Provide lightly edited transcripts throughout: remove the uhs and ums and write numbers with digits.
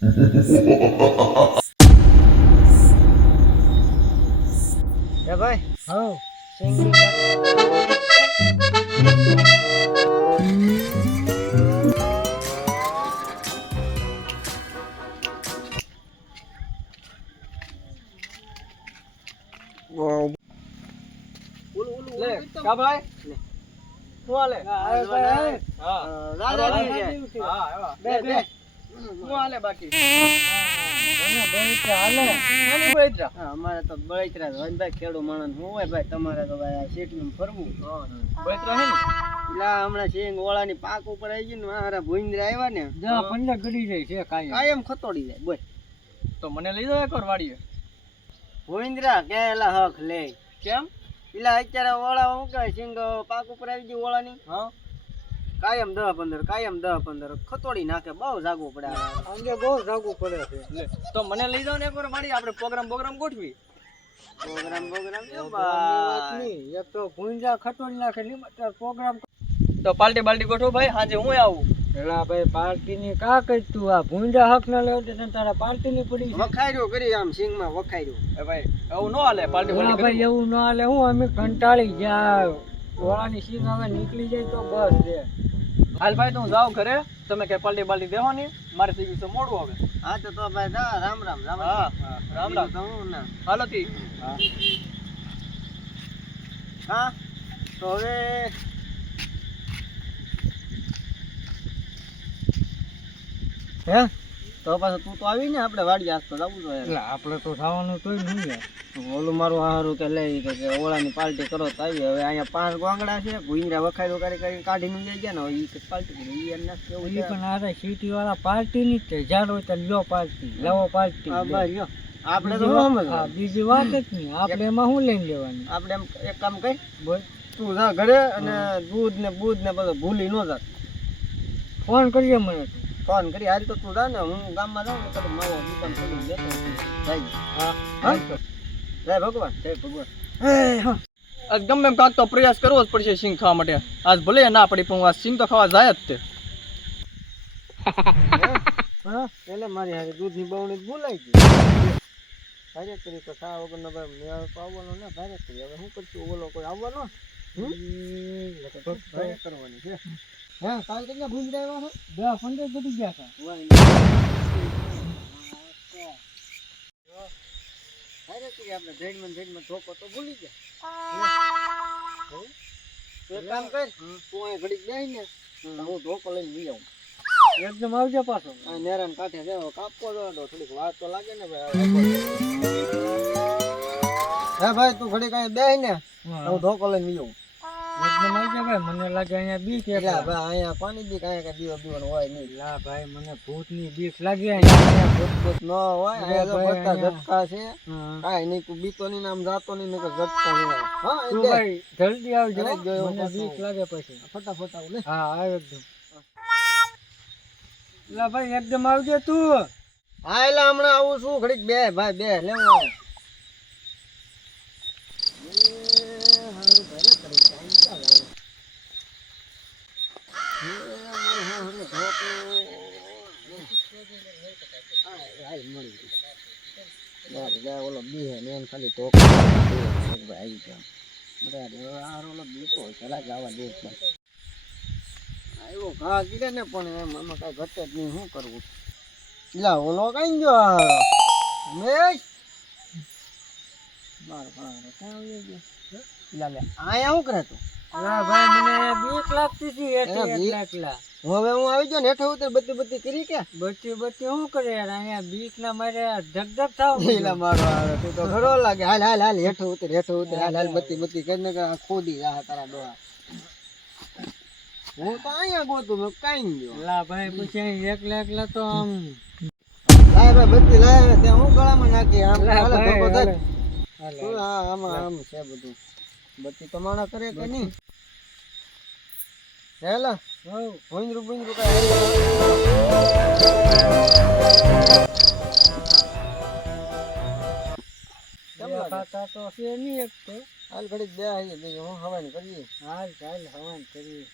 એ ભાઈ હા સિંગની લે કા ભાઈ શું હાલે બે શું હાલે બાકી અમારે તો બળતરા હોય ને ભાઈ, ખેડૂ માણસ શું હોય ભાઈ, તમારે તો ભાઈ આ શેઠનું ફરવું. બળતરા હે ને એટલે હમણાં સિંગ ઓળાની પાક ઉપર આવી ગઈ ને મારા ભૂંદરા આવ્યા ને જા પંડા ગડી જાય છે કાયમ ખતોડી જાય બોલ. તો મને લઈ જાવ એકવાર વાડીએ. ભૂંદરા કેલા હક લે કેમ? પેલા અત્યારે ઓળા શું કહેવાય, સિંગ પાક ઉપર આવી ગઈ ઓળાની, હા કાયમ 10-15 ખતોડી નાખે. બહુ જાગવું પડે આજે બહુ જાગવું પડે છે. લે તો મને લઈ જાવ ને એકવાર વાડીએ, આપણે પ્રોગ્રામ ગોઠવી. પ્રોગ્રામ એક તો ભૂંજા ખટોડી નાખે ની પ્રોગ્રામ. તો પાર્ટી ગોઠવો ભાઈ, આજે હું આવું. એલા ભાઈ પાર્ટી ની કા કઈ તું આ ભૂંજા હક ના લેવ તો તારા પાર્ટી ની પડી વખાર્યું કરી આમ સિંગ માં વખાર્યું. એ ભાઈ એવું ન હાલે પાર્ટી ભાઈ, એવું ન હાલે. હું અમે કંટાળી ગયા, ઓળાની સિંગ હવે નીકળી જાય તો બસ રે. હાલ ભાઈ તું જાવ ઘરે, તમે કે પાર્ટી દેવો ની, મારે થઈ ગયું છે મોડું હવે. હા તો ભાઈ જા, રામ રામ. હા રામ રામ. હાલો તી. હા તો હવે હે તો પાછું તું તો આવી ને, આપણે વાડી આસ તો જવું જોઈએ. એટલે આપણે તો થવાનું તોય નહીં યાર. ઓલું મારું હારું કે લઈ કે ઓળાની પાર્ટી કરો તો આવી. હવે અહીંયા 5 ગોંગડા છે, ભૂંગરા વખાર્યો કરી કાઢીને લઈ ગયા ને, હવે ઈ પાર્ટી કરી ઈ એના કેવું છે. પણ આ સિટી વાળા પાર્ટી ની જ જાડો તો લ્યો પાર્ટી, લાવો પાર્ટી. હા બસ લ્યો. આપણે તો બીજી વાત જ નહીં, આપણે એમાં શું લઈને લેવાનું. આપણે એમ એક કામ કર, બોલ તું જા ઘરે અને દૂધ ને બધું ભૂલી ન જા. ફોન કરીએ મને તું. ફોન કરી હાલ તો તું જા ને, હું ગામમાં જાઉં ને કદું માવો દુકાન ખોલી લેતો જાય. હા જય ભગવાન. આજ ગમે એમ કાંક તો પ્રયાસ કરવો જ પડશે સિંગ ખાવા માટે. આજ ભલે ના પડી પણ આ સિંગ તો ખાવા જાય જ તે. એટલે મારી હારે દૂધની બવણી ભૂલાઈ ગઈ. ભારે કરી તો ખા વગરનો ભાઈ મેળ તો આવવાનો ને, ભારે કરી. હવે શું કરશું, ઓલો કોઈ આવવાનો કરવાની છે. હે કાલ કેટલા ભૂંજરા આવ્યા છે? 10-15 બધી ગયા હતા. ભારે કરી આપણે જૈનમાં ધોકો તો ભૂલી ગયા. એક કામ કર, તું અહીં ઘડીક બેસી ને, હું ધોકો લઈને લઈ આવું. એકદમ આવજો પાછો. આ નેરાન કાંઠે જાવ, કાપવો દો થોડીક વાત તો લાગે ને ભાઈ. હે ભાઈ તું ઘડીક અહીં બેસી ને, હું ધોકો લઈને લઈ આવું. એકદમ આવજો ભાઈ, મને લાગે અહીંયા બીક છે ભાઈ. અહીંયા પાણી બીક અહીંયા કઈ દીવાનું હોય નહીં. લા ભાઈ મને ભૂતની બીક લાગે. અહીંયા ભૂત ન હોય. અહીંયા તો બધા ઝટકા છે. કાંઈ નહીં, તું બીતો નહીં, આમ જાતો નહીં, નકર ઝટકા નહીં હોય. હા તું ભાઈ જલ્દી આવજો, મને પછી. બીક લાગે પછી. ફટાફટ આવું લે. હા આવ એકદમ. લા ભાઈ એકદમ આવજો તું. હા એટલે હમણાં આવું છું, ઘડીક બે ભાઈ બે લેવું આવું. ઓલો બી હે ને ખાલી ટોક આવી ગયા. ઓલો બીતો ચલા જવા દે. આવ્યો ઘા કીધે ને, પણ એમ આમાં કઈ ઘટે જ નહીં, શું કરવું. લા ઓલો કઈ ગયો મેશ મારો ક્યાં આવી ગયો. લા લે આયા શું કરે તું? લા ભાઈ મને બીક લાગતી હતી એટલા. હવે હું આવી ગયો ને, હેઠે ઉતર બત્તી કરી કે બત્તી શું કરે યાર, અહીંયા બીક ના મારે ધગધગ થાવ. પેલા મારો આવે તું તો ઘણો લાગે. હાલ હાલ હાલ હેઠે ઉતર હાલ હાલ બત્તી કરીને ખોદી જા તારા ડોહા. હું તો અહીંયા ગોતું મેં કઈ ગયો. લા ભાઈ પછી એકલા તો આમ લાય ભાઈ બત્તી લાય, ત્યાં હું ગળામાં નાખી આમ. હા આમાં આમ છે બધું. બત્તી તો માણા કરે કે નહીં. હેલા ભૂંજરું કઈ તો છે નહીં એક તો. હાલ ઘડીક બે આવીએ બીજું હું હવાન કરીએ. હાલ ચાલ હવાન કરીએ.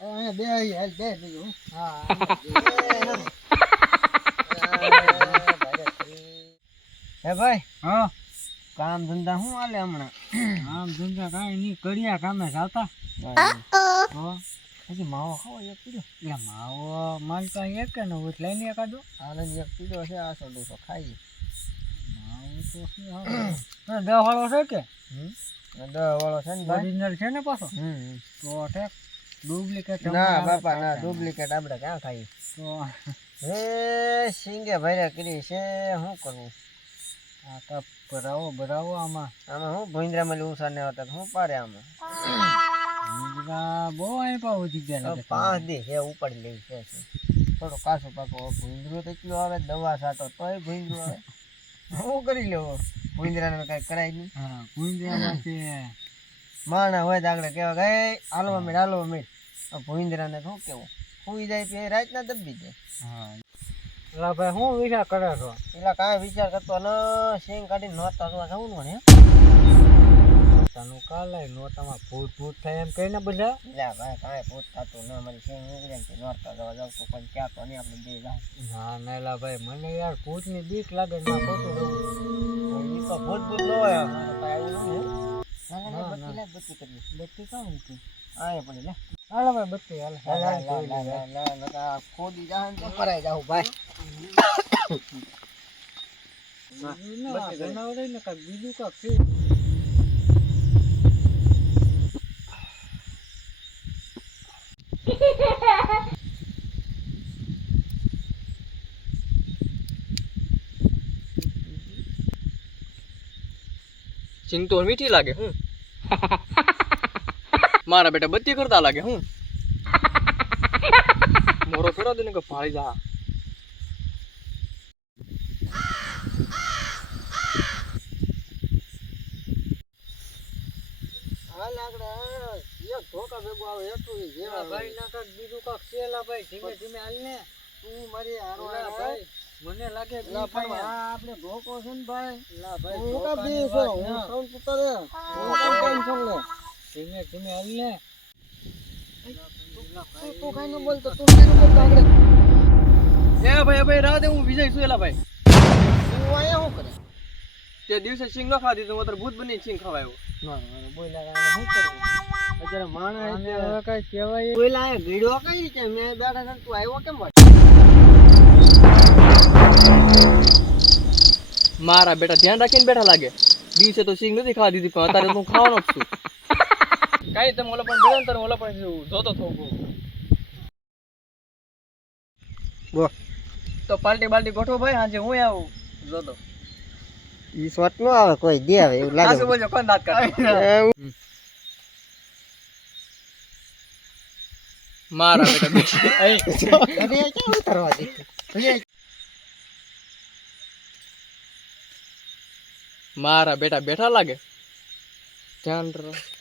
અહીંયા બે આવીએ હાલ બે બીજું હું. હા હે ભાઈ હા કામ ધંધા શું હાલે હમણાં આમ ધંધા કાંઈ નહીં કડિયા કામે જાતા હજી માવો ખાવો એક પીડો એટલે માવો માલતા એક કે ને હોય લઈને એકાદો હાલ જ એક પીડો છે આસો દોસો ખાઈએ માવો તો શું હવે દવા વાળો છે કે દવા વાળો છે ને ભાઈ ઓરિજિનલ છે ને પાછો તો ઠેક ડુપ્લિકેટ ના બાપા ના ડુપ્લિકેટ આપણે ક્યાં ખાઈએ તો હે સિંગે ભર્યા કરી છે શું કરવું આ તો ભરાવો આમાં હું ભોંદરામાં ઉસા ને હતા હું પારે આમાં બહુ અહીં પાવ વધી ગયા લાગે 5 દી હે ઉપાડી લેવી છે થોડો કાસો પાકો ભોંદરો તો એટલો આવે દવા છાંટો તોય ભોંદરો આવે હું કરી લેવો ભોંદરાને કઈ કરાય નહીં હા ગુંજ્યા છે માણા હોય તો આગળ કેવા ગઈ હાલવા મેળ ભોંદરાને શું કેવું સુઈ જાય પે રાતના દબી જાય હા એલા ભાઈ હું વિચાર કરે છો પેલા કાંઈ વિચાર કરતો ન સિંગ કાઢીને નોરતા જોવા જવું ને તનું કાલે નોતામાં ભૂત થાય એમ કહીને બધા લ્યા ભાઈ કાંઈ ભૂત થતું ન મારી સિંગ નીકળે ને નોરતા જવા જાવ તો પણ ક્યાં તો નહીં આપણે બે જાવ ના ના એલા ભાઈ મને યાર ભૂતની બીક લાગે ના ખોટું જવું એ તો ભૂત ન હોય કાંઈ એવું નહીં બત્તી કરી બત્તી કામ હતી આ પડી લે હાલો ભાઈ બત્તી હાલ ખોદી જાવ તો ફરાઈ જાવ ભાઈ બનાવડે ને કાંઈક બીજું કાંક છે સિંગ તો મીઠી લાગે હું મારા બેટા બત્તી કરતા લાગે હું મોરો ફેરો દે ને કે ભાળી જા હાલ આગળ એક ધોકા ભેગો આવે એટલું જેવા ભાઈ ના કાંઈક બીજું કાંક છે એલા ભાઈ ધીમે ધીમે હાલ ને તું મારી હારો એલા ભાઈ મને લાગે આપણે ધોકો છે ને ભાઈ એલા ભાઈ હું કા ધોકાની બી વાત છું ના. હું કામ તું કરે હું કામ ટેન્શન લે ધીમે ધીમે હાલ ને તું કાઈ ન બોલતો તું કાઈ ન બોલતો આગળ એ ભાઈ રાહ દે હું વિજય છું એલા ભાઈ તું આયા હું કરે તે દિવસે સિંગ ન ખાધી તો અત્યારે ભૂત બની સિંગ ખવાયો ના બોલ્યા કાને શું કરવું અત્યારે માણસ આને હવે કાંઈ કહેવાય બોલ્યા આયા ગીડો કઈ રીતે મેં બેઠા છે તું આવ્યો કેમ વળી? મારા બેટા ધ્યાન રાખીને બેઠા લાગે દિવસે તો સિંગ નથી ખાવા દીધી પણ અત્યારે હું ખાવાનો જ છું કાંઈ તમે ઓલા પણ બેઠા ને તારે ઓલા પણ જોતો થવું બોલ તો પાર્ટી બાલ્ટી ગોઠવો ભાઈ હાજે હું આવું જોતો ઈ શોટ નો આવે કોઈ દે આવે એવું આ શું બોલજો કોણ દાંત કાઢે મારા બેટા અરે કેમ ઉતરવા દે મારા બેટા બેઠા લાગે ધ્યાન રાખો